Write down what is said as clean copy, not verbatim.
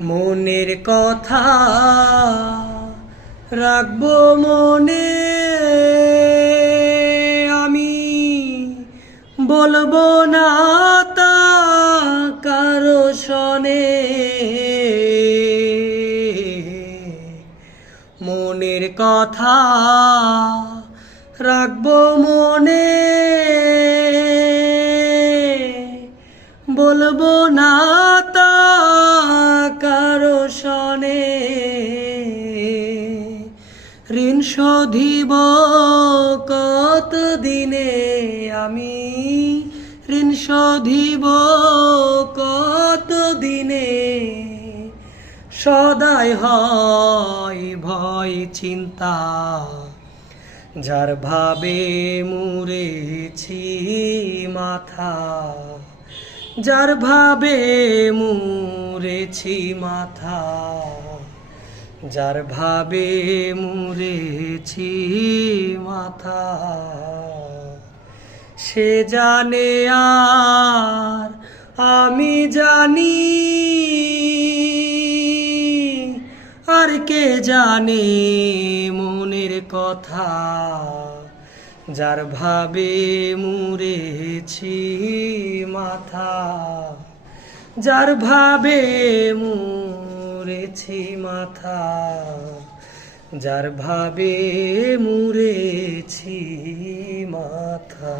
মনের কথা রাখবো মনে, আমি বলবো না তা কারো শনে। মনের কথা রাখবো মনে, বলবো না তা কারো শনে। ঋণ শোধিব কত দিনে আমি, ঋণ শোধিব কত দিনে। সদাই হয় ভয় চিন্তা, যার ভাবে মুড়েছি মাথা, যার ভাবে মুড়েছি মাথা, যার ভাবে মুড়েছি মাথা। সে জানে আর আমি জানি, আর কে জানে মনের কথা, যার ভাবে মুড়েছি মাথা, যার ভাবে মুড়েছি মাথা, যার ভাবে মুড়েছি মাথা।